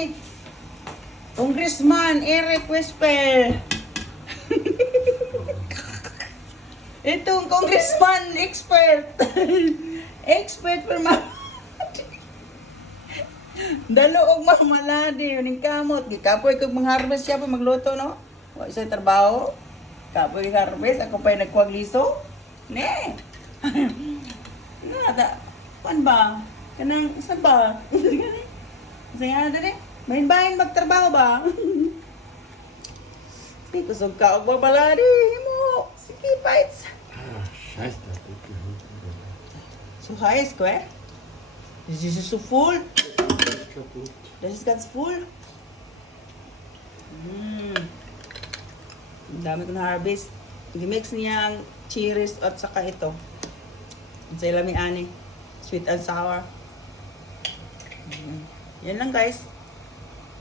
ni Congressman Eric Whisper. Itong congressman expert. Expert for dalo og mamaladi ning kamot gikapoy kog mangharvest siya pa magluto no. Wa isa trabaho. Kapoy harvest ako pa nagkuwag liso. Ne. Nada. Pan ba? Kanang isa ba? Saya na rin. Bahin-bahin magtrabaho ba? Hindi kusog ka og babaladi mo. Sige, bites. Scheiße, das tut mir So heiß, gell? Das ist so voll. kaputt. Das ist ganz voll. Ang dami ko na harvest. Gimix niya ang cherries at saka ito. Sa ilami ani. Sweet and sour. Yan lang guys.